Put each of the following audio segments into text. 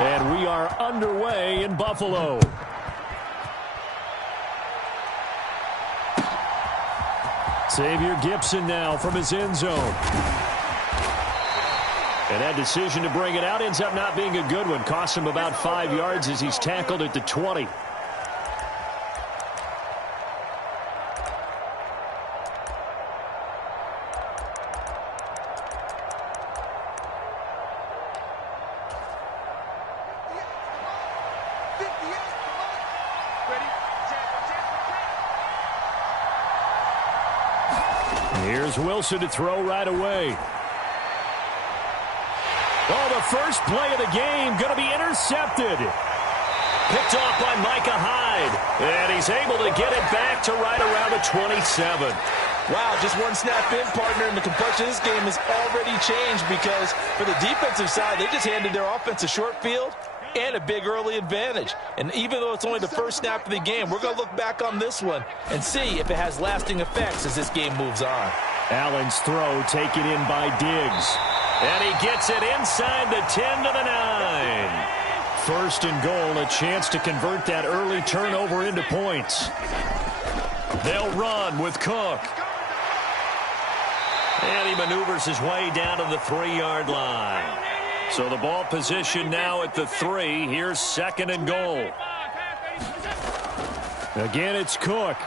And we are underway in Buffalo. Xavier Gipson now from his end zone. And that decision to bring it out ends up not being a good one. Costs him about 5 yards as he's tackled at the 20. Here's Wilson to throw right away. Oh, the first play of the game going to be intercepted. Picked off by Micah Hyde. And he's able to get it back to right around the 27. Wow, just one snap in, partner, and the complexion of this game has already changed because for the defensive side, they just handed their offense a short field and a big early advantage. And even though it's only the first snap of the game, we're going to look back on this one and see if it has lasting effects as this game moves on. Allen's throw taken in by Diggs. And he gets it inside the 10 to the 9. First and goal, a chance to convert that early turnover into points. They'll run with Cook. And he maneuvers his way down to the 3-yard line. So the ball position now at the 3. Here's second and goal. Again, it's Cook.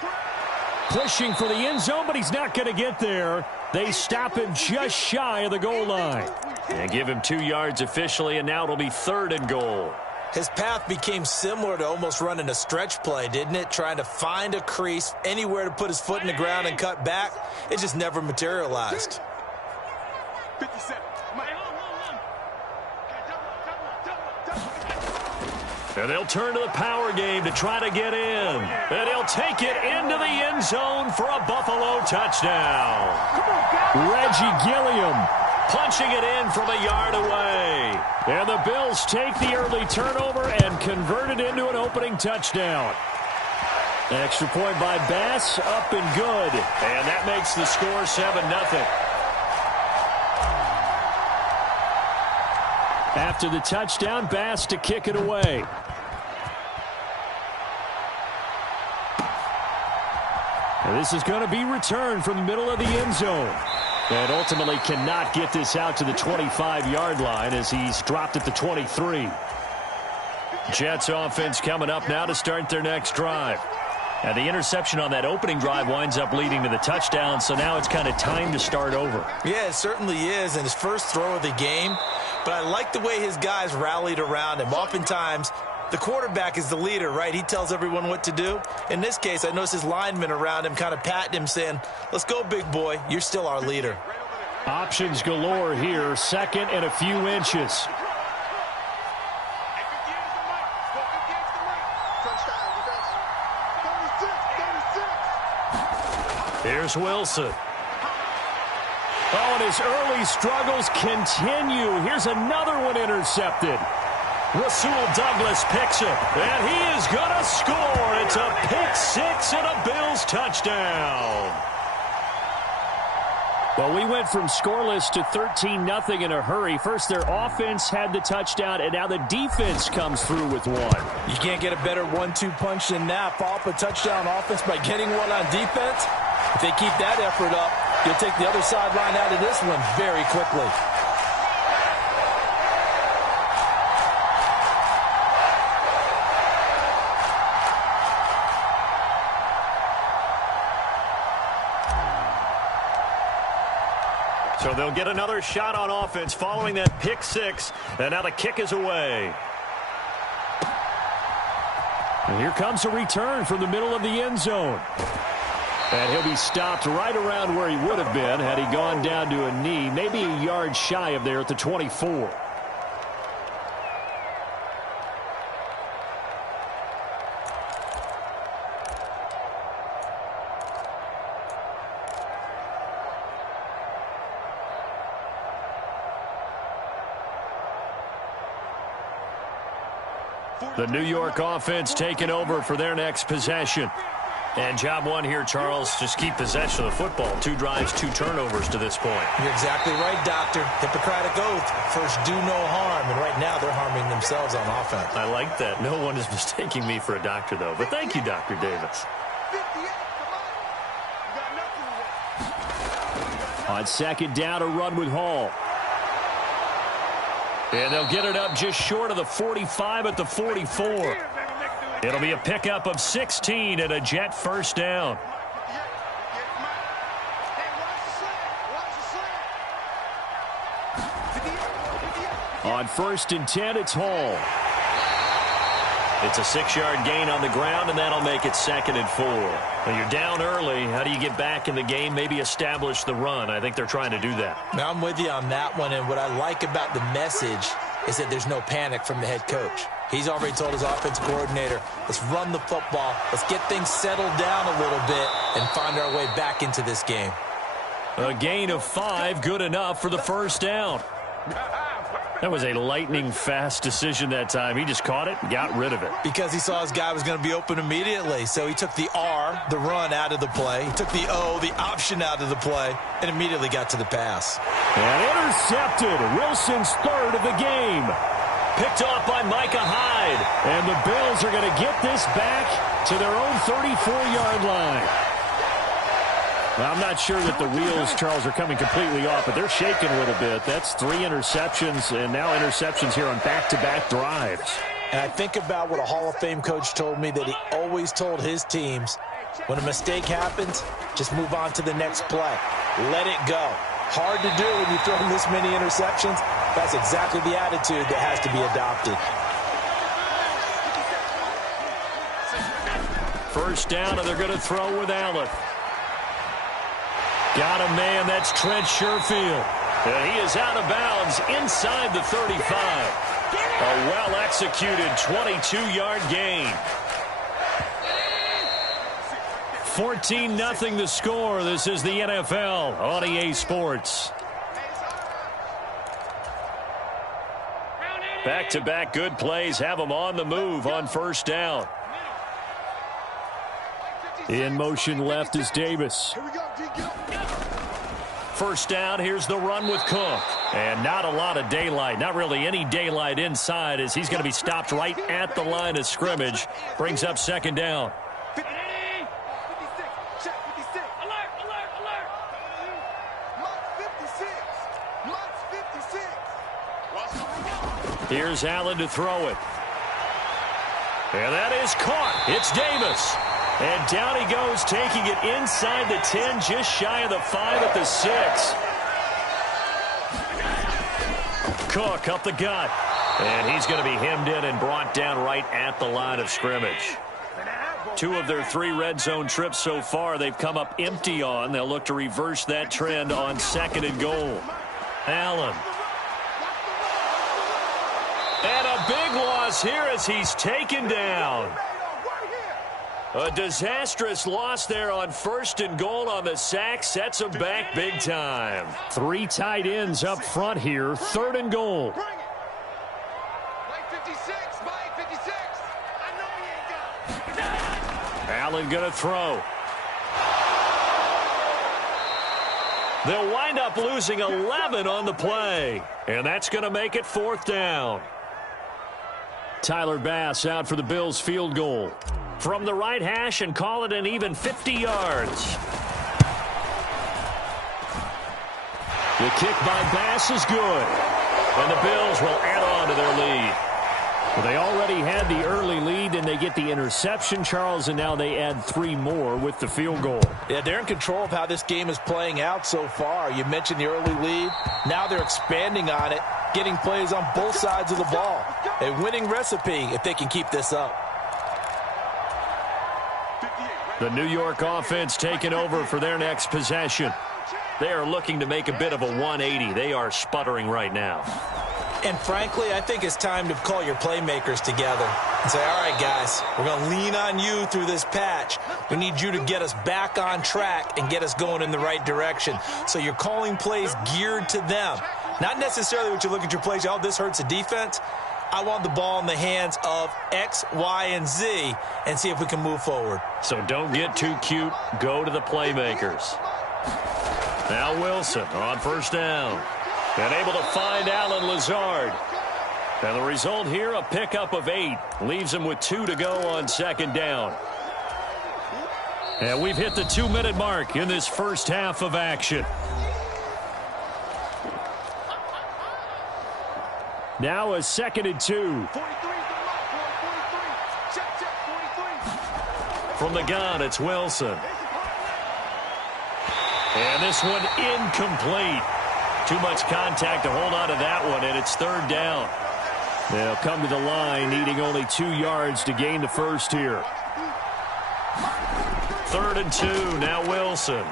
Pushing for the end zone, but he's not going to get there. They stop him just shy of the goal line. And give him 2 yards officially, and now it'll be third and goal. His path became similar to almost running a stretch play, didn't it? Trying to find a crease, anywhere to put his foot in the ground and cut back. It just never materialized. 57. And they'll turn to the power game to try to get in. And he'll take it into the end zone for a Buffalo touchdown. Reggie Gilliam punching it in from a yard away. And the Bills take the early turnover and convert it into an opening touchdown. Extra point by Bass, up and good. And that makes the score 7-0. After the touchdown, Bass to kick it away. And this is going to be returned from the middle of the end zone. And ultimately cannot get this out to the 25-yard line as he's dropped at the 23. Jets offense coming up now to start their next drive. And the interception on that opening drive winds up leading to the touchdown, so now it's kind of time to start over. Yeah, it certainly is, and his first throw of the game. But I like the way his guys rallied around him. Oftentimes, the quarterback is the leader, right? He tells everyone what to do. In this case, I noticed his linemen around him kind of patting him, saying, let's go, big boy. You're still our leader. Options galore here. Second and a few inches. Here's Wilson. Oh, and his early struggles continue. Here's another one intercepted. Rasul Douglas picks it, and he is going to score. It's a pick six and a Bills touchdown. Well, we went from scoreless to 13-0 in a hurry. First, their offense had the touchdown, and now the defense comes through with one. You can't get a better 1-2 punch than that. Follow up a touchdown offense by getting one on defense. If they keep that effort up, you'll take the other sideline out of this one very quickly. So they'll get another shot on offense following that pick six, and now the kick is away. And here comes a return from the middle of the end zone. And he'll be stopped right around where he would have been had he gone down to a knee, maybe a yard shy of there at the 24. The New York offense taking over for their next possession. And job one here, Charles, just keep possession of the football. 2 drives, 2 turnovers to this point. You're exactly right, Doctor. Hippocratic oath. First, do no harm. And right now, they're harming themselves on offense. I like that. No one is mistaking me for a doctor, though. But thank you, Dr. Davis. On second down, a run with Hall. And they'll get it up just short of the 45 at the 44. It'll be a pickup of 16 and a Jet first down. On 1st and 10, it's Hall. It's a 6-yard gain on the ground, and that'll make it 2nd and 4. Now you're down early. How do you get back in the game? Maybe establish the run. I think they're trying to do that. Now, I'm with you on that one, and what I like about the message is that there's no panic from the head coach. He's already told his offensive coordinator, let's run the football, let's get things settled down a little bit and find our way back into this game. A gain of 5, good enough for the first down. That was a lightning-fast decision that time. He just caught it and got rid of it. Because he saw his guy was going to be open immediately. So he took the R, the run, out of the play. He took the O, the option, out of the play, and immediately got to the pass. And intercepted. Wilson's 3rd of the game. Picked off by Micah Hyde. And the Bills are going to get this back to their own 34-yard line. Well, I'm not sure that the wheels, Charles, are coming completely off, but they're shaking a little bit. That's 3 interceptions, and now interceptions here on back-to-back drives. And I think about what a Hall of Fame coach told me, that he always told his teams, when a mistake happens, just move on to the next play. Let it go. Hard to do when you throw this many interceptions. That's exactly the attitude that has to be adopted. First down, and they're going to throw with Allen. Got a man, that's Trent Sherfield. And he is out of bounds inside the 35. A well-executed 22-yard gain. 14-0 the score. This is the NFL on EA Sports. Back-to-back good plays have them on the move on first down. In motion left is Davis. First down, here's the run with Cook. And not a lot of daylight, not really any daylight inside, as he's going to be stopped right at the line of scrimmage. Brings up 2nd down. Here's Allen to throw it. And that is caught. It's Davis. And down he goes, taking it inside the 10, just shy of the 5 at the 6. Cook up the gut. And he's going to be hemmed in and brought down right at the line of scrimmage. 2 of their 3 red zone trips so far, they've come up empty on. They'll look to reverse that trend on 2nd and goal. Allen. And a big loss here as he's taken down. A disastrous loss there on 1st and goal on the sack. Sets him back big time. 3 tight ends up front here. 3rd and goal. Allen going to throw. They'll wind up losing 11 on the play. And that's going to make it 4th down. Tyler Bass out for the Bills field goal. From the right hash and call it an even 50 yards. The kick by Bass is good. And the Bills will add on to their lead. Well, they already had the early lead, and they get the interception, Charles, and now they add 3 more with the field goal. Yeah, they're in control of how this game is playing out so far. You mentioned the early lead. Now they're expanding on it, getting plays on both sides of the ball. A winning recipe if they can keep this up. The New York offense taking over for their next possession. They are looking to make a bit of a 180. They are sputtering right now. And frankly, I think it's time to call your playmakers together and say, all right, guys, we're going to lean on you through this patch. We need you to get us back on track and get us going in the right direction. So you're calling plays geared to them. Not necessarily what you look at your plays, oh, this hurts the defense. I want the ball in the hands of X, Y, and Z and see if we can move forward. So don't get too cute. Go to the playmakers. Now Wilson on first down. And able to find Alan Lazard. And the result here, a pickup of 8. Leaves him with 2 to go on second down. And we've hit the 2-minute mark in this first half of action. Now a 2nd and 2. From the gun, it's Wilson. And this one incomplete. Too much contact to hold on to that one, and it's 3rd down. They'll come to the line, needing only 2 yards to gain the first here. 3rd and 2, now Wilson.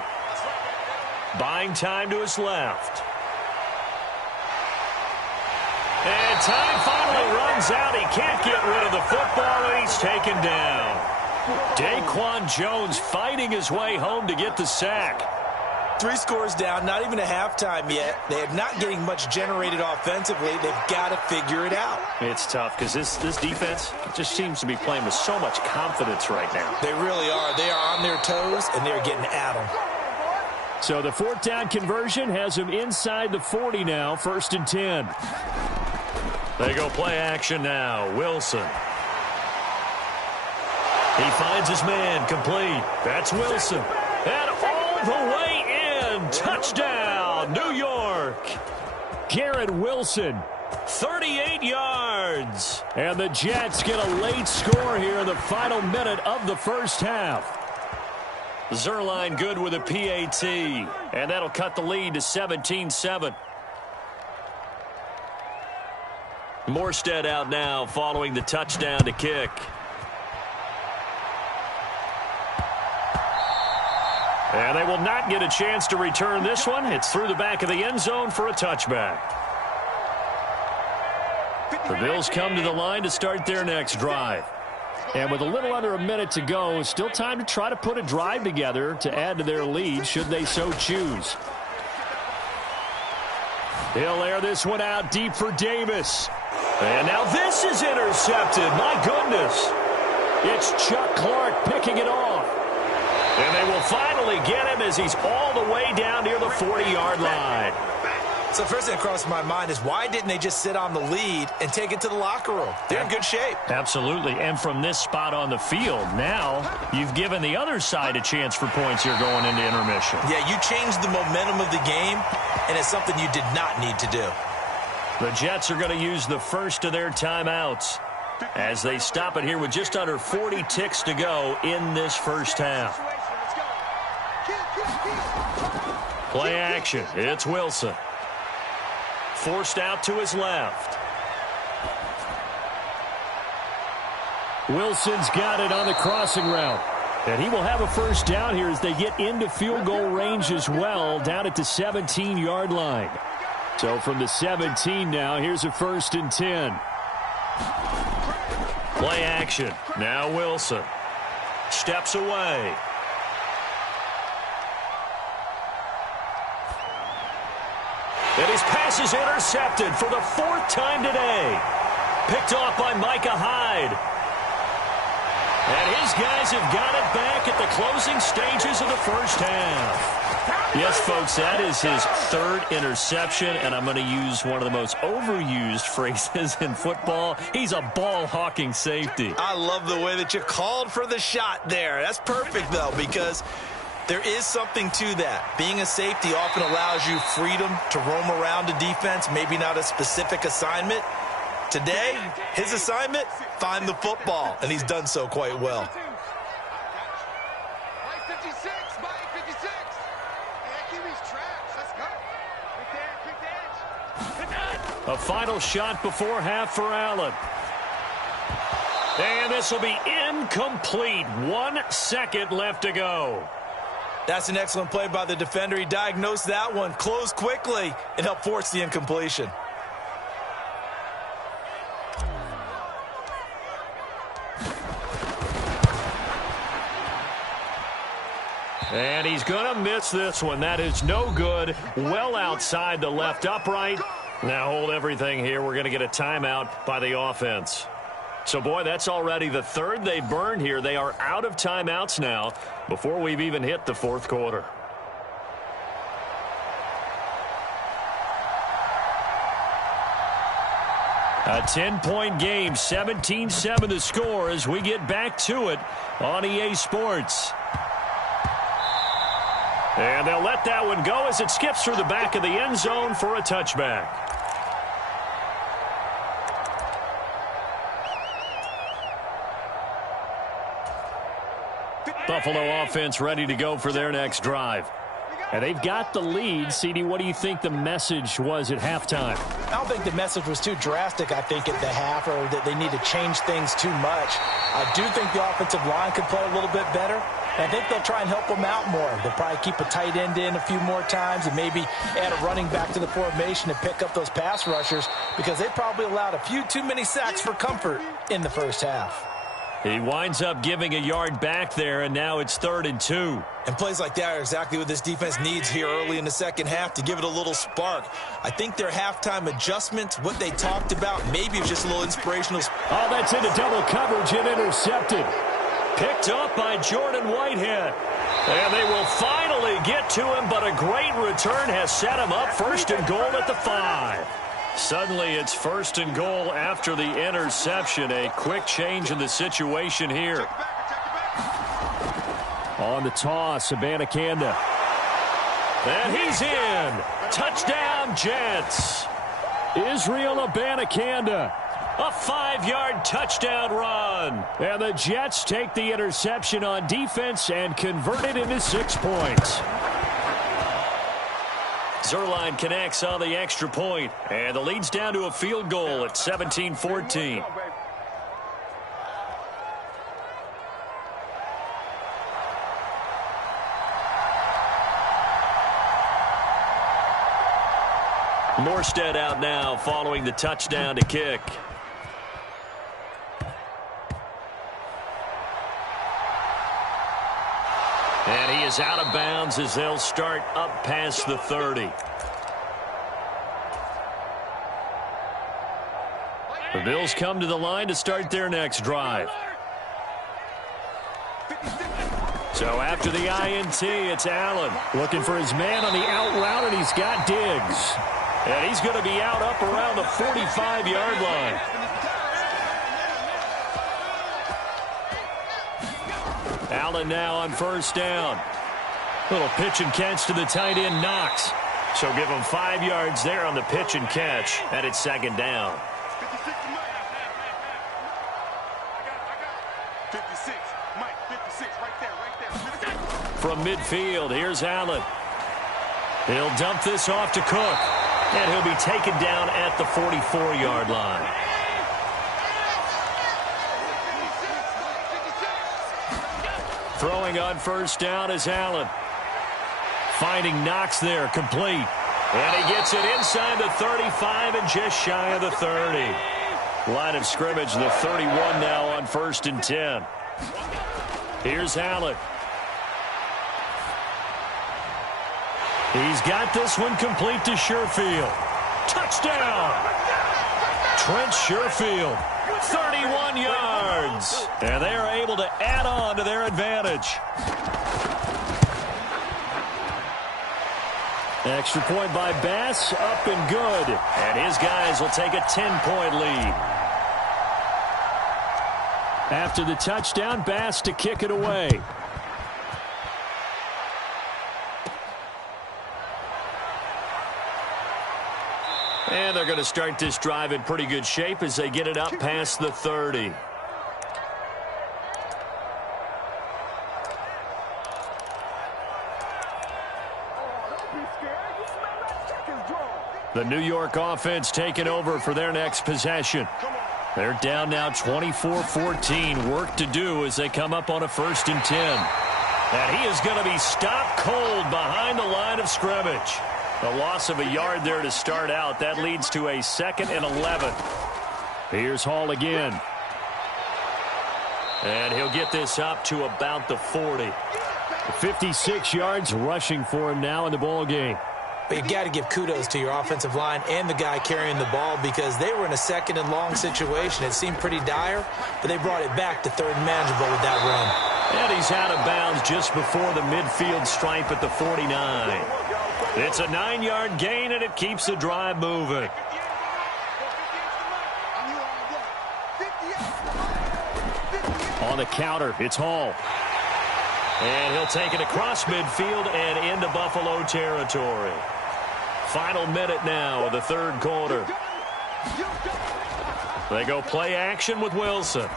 Buying time to his left. And time finally runs out. He can't get rid of the football, and he's taken down. Daquan Jones fighting his way home to get the sack. 3 scores down, not even a halftime yet. They are not getting much generated offensively. They've got to figure it out. It's tough because this defense just seems to be playing with so much confidence right now. They really are. They are on their toes, and they're getting at them. So the 4th down conversion has them inside the 40 now, 1st and 10. They go play action now. Wilson. He finds his man complete. That's Wilson. And all the way in. Touchdown, New York. Garrett Wilson. 38 yards. And the Jets get a late score here in the final minute of the first half. Zerline good with a PAT. And that'll cut the lead to 17-7. Morstead out now following the touchdown to kick. And they will not get a chance to return this one. It's through the back of the end zone for a touchback. The Bills come to the line to start their next drive. And with a little under a minute to go, still time to try to put a drive together to add to their lead should they so choose. He'll air this one out deep for Davis. And now this is intercepted. My goodness. It's Chuck Clark picking it off. And they will finally get him as he's all the way down near the 40-yard line. So first thing that crossed my mind is why didn't they just sit on the lead and take it to the locker room? They're in good shape. Absolutely. And from this spot on the field, now you've given the other side a chance for points here going into intermission. Yeah, you changed the momentum of the game, and it's something you did not need to do. The Jets are going to use the first of their timeouts as they stop it here with just under 40 ticks to go in this first half. Play action. It's Wilson. Forced out to his left. Wilson's got it on the crossing route. And he will have a first down here as they get into field goal range as well, down at the 17-yard line. So from the 17 now, here's a 1st and 10. Play action. Now Wilson. Steps away. And his pass is intercepted for the 4th time today. Picked off by Micah Hyde. And his guys have got it back at the closing stages of the first half. Yes, folks, that is his 3rd interception, and I'm going to use one of the most overused phrases in football. He's a ball-hawking safety. I love the way that you called for the shot there. That's perfect, though, because there is something to that. Being a safety often allows you freedom to roam around a defense, maybe not a specific assignment. Today, his assignment, find the football, and he's done so quite well. A final shot before half for Allen. And this will be incomplete. 1 second left to go. That's an excellent play by the defender. He diagnosed that one, closed quickly, and helped force the incompletion. And he's going to miss this one. That is no good. Well outside the left upright. Now hold everything here. We're going to get a timeout by the offense. So, boy, that's already the third they've burned here. They are out of timeouts now before we've even hit the fourth quarter. A 10-point game, 17-7 the score as we get back to it on EA Sports. And they'll let that one go as it skips through the back of the end zone for a touchback. Buffalo offense ready to go for their next drive. And they've got the lead. CD, what do you think the message was at halftime? I don't think the message was too drastic, I think, at the half, or that they need to change things too much. I do think the offensive line could play a little bit better. And I think they'll try and help them out more. They'll probably keep a tight end in a few more times and maybe add a running back to the formation to pick up those pass rushers, because they probably allowed a few too many sacks for comfort in the first half. He winds up giving a yard back there, and now it's 3rd and 2. And plays like that are exactly what this defense needs here early in the second half to give it a little spark. I think their halftime adjustments, what they talked about, maybe it was just a little inspirational. Oh, that's into double coverage and intercepted. Picked up by Jordan Whitehead. And they will finally get to him, but a great return has set him up 1st and goal at the 5. Suddenly it's 1st and goal after the interception. A quick change in the situation here. On the toss, Abanikanda. And he's in. Touchdown, Jets. Israel Abanikanda. A 5-yard touchdown run. And the Jets take the interception on defense and convert it into 6 points. Zerline connects on the extra point, and the lead's down to a field goal at 17-14. Morstead out now following the touchdown to kick. And he is out of bounds as they'll start up past the 30. The Bills come to the line to start their next drive. So after the INT, it's Allen. Looking for his man on the out route, and he's got Diggs. And he's going to be out up around the 45-yard line. Allen now on 1st down. Little pitch and catch to the tight end, Knox. So give him 5 yards there on the pitch and catch, and it's 2nd down. 56, Mike, 56, right there. From midfield, here's Allen. He'll dump this off to Cook, and he'll be taken down at the 44-yard line. Throwing on 1st down is Allen. Finding Knox there, complete. And he gets it inside the 35 and just shy of the 30. Line of scrimmage, the 31 now on 1st and 10. Here's Allen. He's got this one complete to Sherfield. Touchdown! Trent Sherfield, 31 yards. And they are able to add on to their advantage. Extra point by Bass, up and good. And his guys will take a 10-point lead. After the touchdown, Bass to kick it away. And they're going to start this drive in pretty good shape as they get it up past the 30. The New York offense taking over for their next possession. They're down now 24-14. Work to do as they come up on a 1st and 10. And he is going to be stopped cold behind the line of scrimmage. A loss of a yard there to start out. That leads to a 2nd and 11. Here's Hall again. And he'll get this up to about the 40. 56 yards rushing for him now in the ball game. But you got to give kudos to your offensive line and the guy carrying the ball because they were in a second and long situation. It seemed pretty dire, but they brought it back to third and manageable with that run. And he's out of bounds just before the midfield stripe at the 49. It's a 9-yard gain, and it keeps the drive moving. On the counter, it's Hall. And he'll take it across midfield and into Buffalo territory. Final minute now of the third quarter. They go play action with Wilson.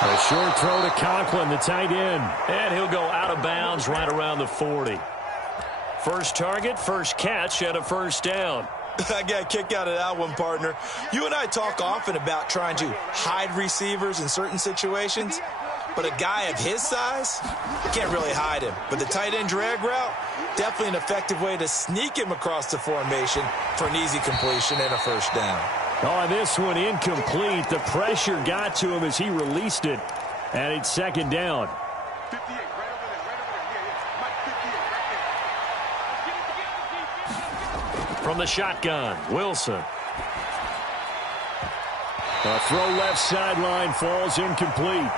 A short throw to Conklin, the tight end. And he'll go out of bounds right around the 40. First target, first catch, and a first down. I got a kick out of that one, partner. You and I talk often about trying to hide receivers in certain situations, but a guy of his size, you can't really hide him. But the tight end drag route, definitely an effective way to sneak him across the formation for an easy completion and a first down. Oh, this one incomplete. The pressure got to him as he released it, and it's second down. 58, right over there, yeah. Mike 58, right there. From the shotgun, Wilson. A throw left sideline falls incomplete.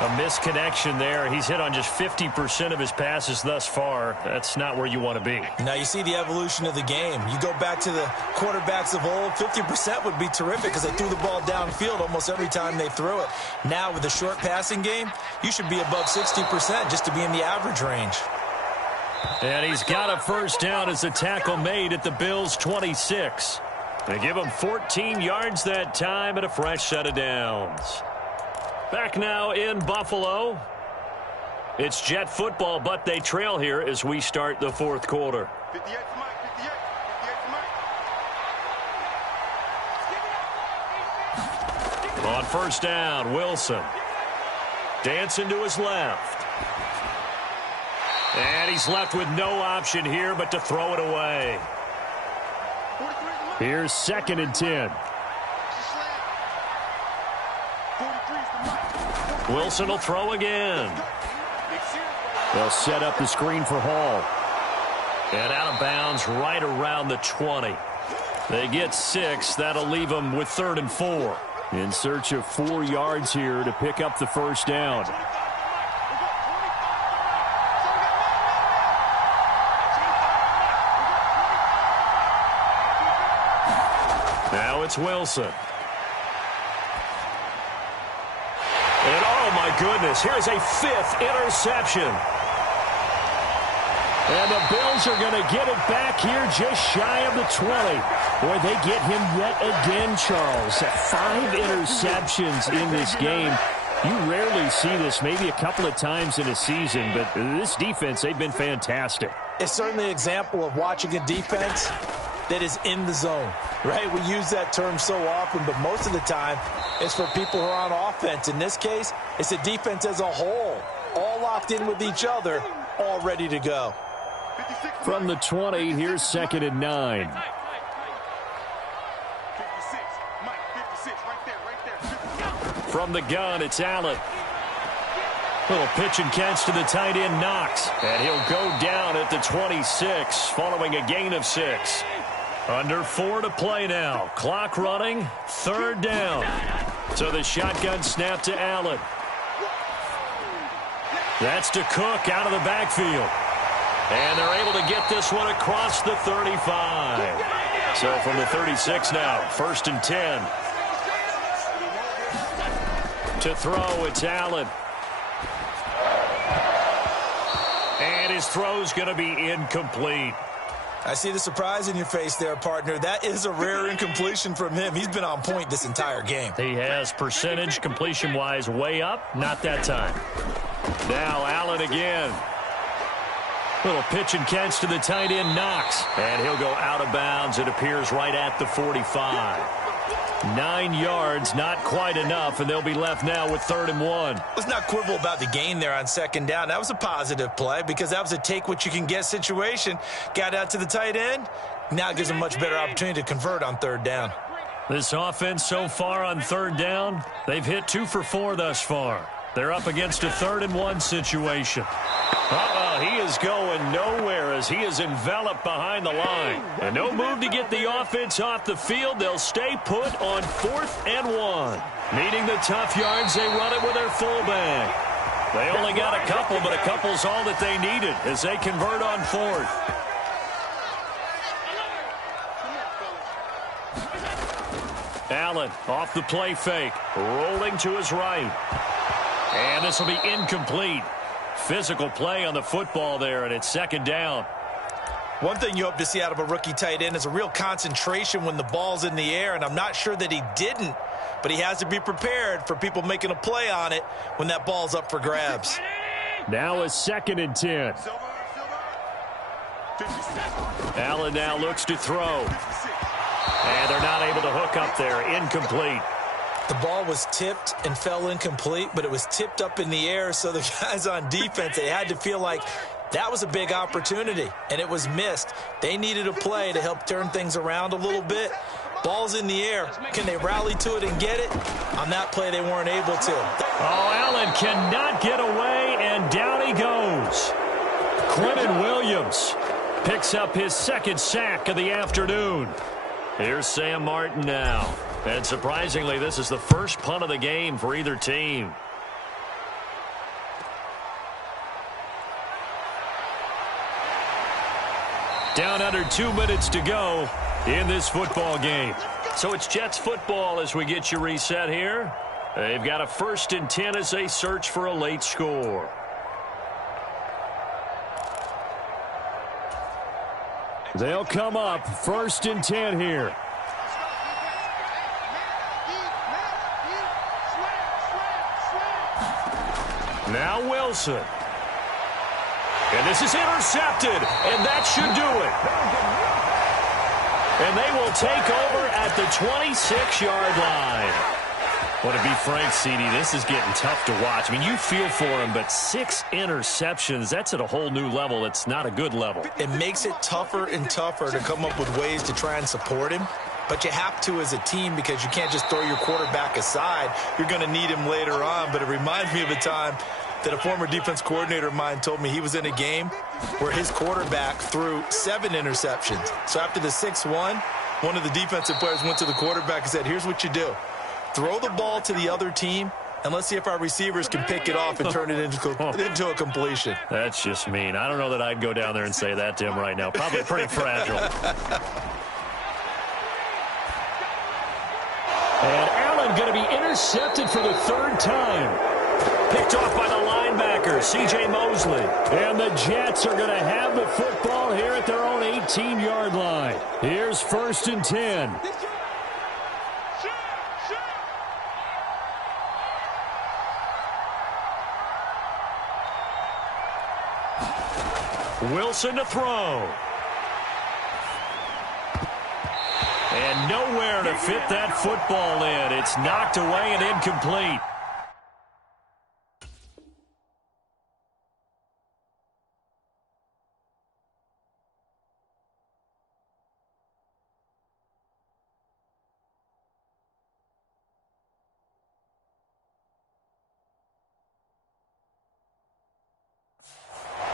A misconnection there. He's hit on just 50% of his passes thus far. That's not where you want to be. Now you see the evolution of the game. You go back to the quarterbacks of old, 50% would be terrific because they threw the ball downfield almost every time they threw it. Now with the short passing game, you should be above 60% just to be in the average range. And he's got a first down as the tackle made at the Bills' 26. They give him 14 yards that time and a fresh set of downs. Back now in Buffalo. It's Jet football, but they trail here as we start the fourth quarter. 58 to Mike, 58 to Mike. On first down, Wilson. Dancing to his left. And he's left with no option here but to throw it away. Here's second and 10. Wilson will throw again. They'll set up the screen for Hall. And out of bounds right around the 20. They get 6. That'll leave them with 3rd and 4. In search of 4 yards here to pick up the first down. Now it's Wilson. And oh my goodness, here's a 5th interception. And the Bills are going to get it back here just shy of the 20. Boy, they get him yet again, Charles. 5 interceptions in this game. You rarely see this, maybe a couple of times in a season, but this defense, they've been fantastic. It's certainly an example of watching a defense that is in the zone, right? We use that term so often, but most of the time it's for people who are on offense. In this case, it's the defense as a whole, all locked in with each other, all ready to go. From the 20, here's second and 9. 56, Mike 56, right there. From the gun, it's Allen. Little pitch and catch to the tight end, Knox. And he'll go down at the 26 following a gain of 6. Under 4 to play now. Clock running. 3rd down. So the shotgun snap to Allen. That's to Cook out of the backfield. And they're able to get this one across the 35. So from the 36 now, 1st and 10. To throw, it's Allen. And his throw's going to be incomplete. I see the surprise in your face there, partner. That is a rare incompletion from him. He's been on point this entire game. He has percentage completion-wise way up. Not that time. Now Allen again. Little pitch and catch to the tight end, Knox. And he'll go out of bounds. It appears right at the 45. 9 yards, not quite enough, and they'll be left now with 3rd and 1. Let's not quibble about the gain there on 2nd down. That was a positive play because that was a take-what-you-can-get situation. Got out to the tight end. Now it gives them a much better opportunity to convert on 3rd down. This offense so far on 3rd down, they've hit 2 for 4 thus far. They're up against a 3rd-and-1 situation. He is going nowhere as he is enveloped behind the line. And no move to get the offense off the field. They'll stay put on 4th-and-1. Needing the tough yards, they run it with their fullback. They only got a couple, but a couple's all that they needed as they convert on 4th. Allen off the play fake, rolling to his right. And this will be incomplete. Physical play on the football there, and it's 2nd down. One thing you hope to see out of a rookie tight end is a real concentration when the ball's in the air, and I'm not sure that he didn't, but he has to be prepared for people making a play on it when that ball's up for grabs. Now a 2nd and 10. Allen now looks to throw. And they're not able to hook up there. Incomplete. The ball was tipped and fell incomplete, but it was tipped up in the air, so the guys on defense, they had to feel like that was a big opportunity, and it was missed. They needed a play to help turn things around a little bit. Ball's in the air. Can they rally to it and get it? On that play, they weren't able to. Allen cannot get away, and down he goes. Quentin Williams picks up his 2nd sack of the afternoon. Here's Sam Martin now. And surprisingly, this is the first punt of the game for either team. Down under 2 minutes to go in this football game. So it's Jets football as we get you reset here. They've got a 1st and 10 as they search for a late score. They'll come up 1st and 10 here. Now Wilson. And this is intercepted, and that should do it. And they will take over at the 26-yard line. Well, to be frank, CD, this is getting tough to watch. I mean, you feel for him, but 6 interceptions, that's at a whole new level. It's not a good level. It makes it tougher and tougher to come up with ways to try and support him. But you have to as a team because you can't just throw your quarterback aside. You're going to need him later on. But it reminds me of a time that a former defense coordinator of mine told me he was in a game where his quarterback threw 7 interceptions. So after the 6-1, one of the defensive players went to the quarterback and said, here's what you do. Throw the ball to the other team, and let's see if our receivers can pick it off and turn it into a completion. That's just mean. I don't know that I'd go down there and say that to him right now. Probably pretty fragile. And Allen going to be intercepted for the 3rd time. Picked off by the linebacker, C.J. Mosley. And the Jets are going to have the football here at their own 18-yard line. Here's 1st and 10. Wilson to throw. And nowhere to fit that football in. It's knocked away and incomplete.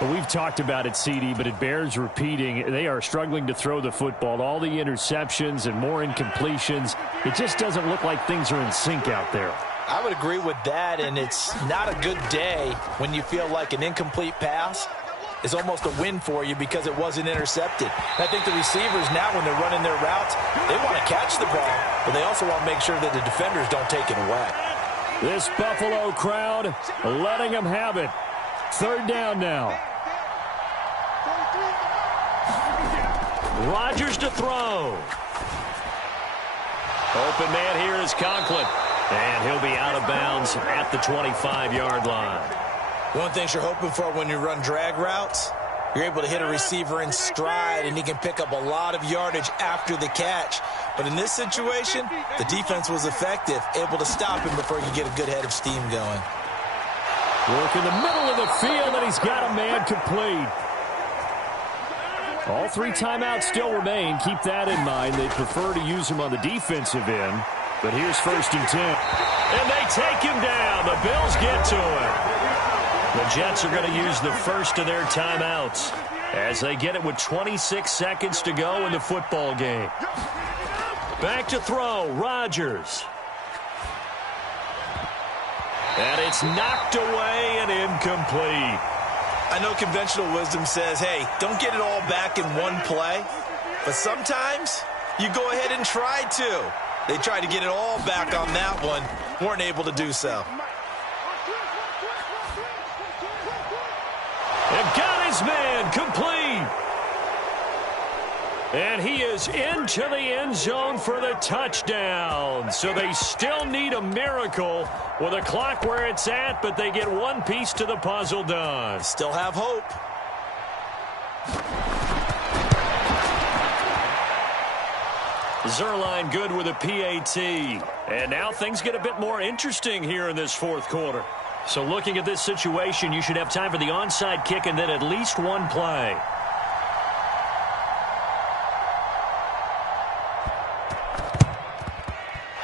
Well, we've talked about it, CD, but it bears repeating. They are struggling to throw the football. All the interceptions and more incompletions. It just doesn't look like things are in sync out there. I would agree with that, and it's not a good day when you feel like an incomplete pass is almost a win for you because it wasn't intercepted. And I think the receivers now, when they're running their routes, they want to catch the ball, but they also want to make sure that the defenders don't take it away. This Buffalo crowd letting them have it. 3rd down now. Rodgers to throw. Open man here is Conklin. And he'll be out of bounds at the 25-yard line. One thing you're hoping for when you run drag routes, you're able to hit a receiver in stride, and he can pick up a lot of yardage after the catch. But in this situation, the defense was effective, able to stop him before he could get a good head of steam going. Work in the middle of the field, and he's got a man complete. All 3 timeouts still remain. Keep that in mind. They prefer to use him on the defensive end. But here's 1st and 10. And they take him down. The Bills get to him. The Jets are going to use the first of their timeouts as they get it with 26 seconds to go in the football game. Back to throw, Rodgers. And it's knocked away and incomplete. I know conventional wisdom says, hey, don't get it all back in one play. But sometimes you go ahead and try to. They tried to get it all back on that one. Weren't able to do so. And got his man complete. And he is into the end zone for the touchdown. So they still need a miracle with a clock where it's at, but they get one piece to the puzzle done. Still have hope. Zerline good with a PAT. And now things get a bit more interesting here in this 4th quarter. So looking at this situation, you should have time for the onside kick and then at least one play.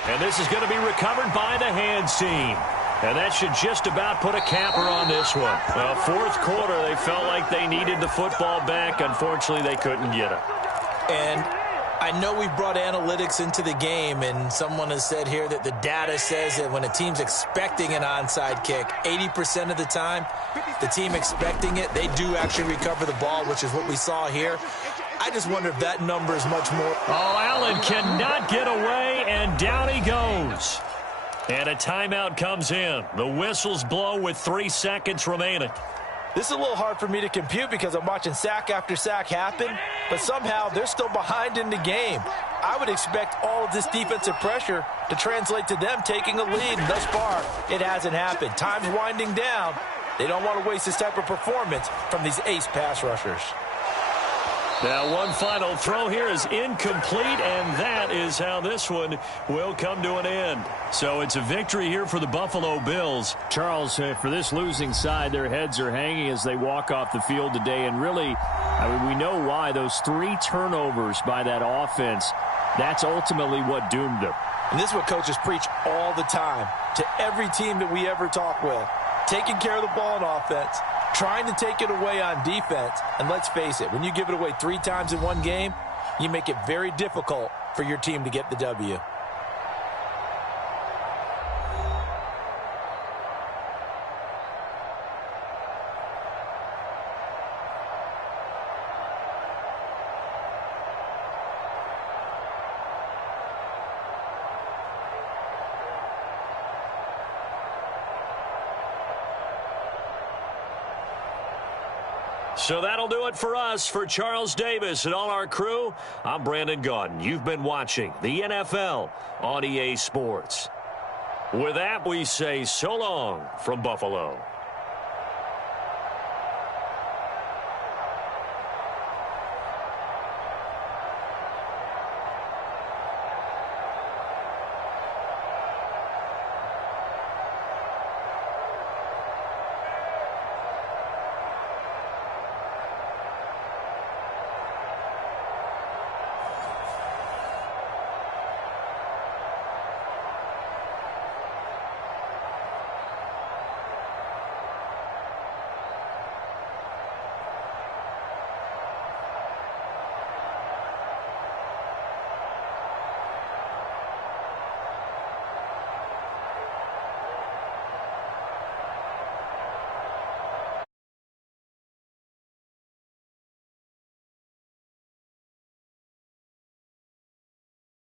And this is going to be recovered by the hands team. And that should just about put a capper on this one. Well, 4th quarter, they felt like they needed the football back. Unfortunately, they couldn't get it. And I know we brought analytics into the game, and someone has said here that the data says that when a team's expecting an onside kick, 80% of the time, the team expecting it, they do actually recover the ball, which is what we saw here. I just wonder if that number is much more. Oh, Allen cannot get away, and down he goes. And a timeout comes in. The whistles blow with 3 seconds remaining. This is a little hard for me to compute because I'm watching sack after sack happen, but somehow they're still behind in the game. I would expect all of this defensive pressure to translate to them taking a lead, and thus far, it hasn't happened. Time's winding down. They don't want to waste this type of performance from these ace pass rushers. Now, one final throw here is incomplete, and that is how this one will come to an end. So it's a victory here for the Buffalo Bills. Charles, for this losing side, their heads are hanging as they walk off the field today. And really, I mean, we know why. Those 3 turnovers by that offense, that's ultimately what doomed them. And this is what coaches preach all the time to every team that we ever talk with. Taking care of the ball on offense, trying to take it away on defense. And let's face it, when you give it away 3 times in one game, you make it very difficult for your team to get the W. So that'll do it for us. For Charles Davis and all our crew, I'm Brandon Gaudin. You've been watching the NFL on EA Sports. With that, we say so long from Buffalo.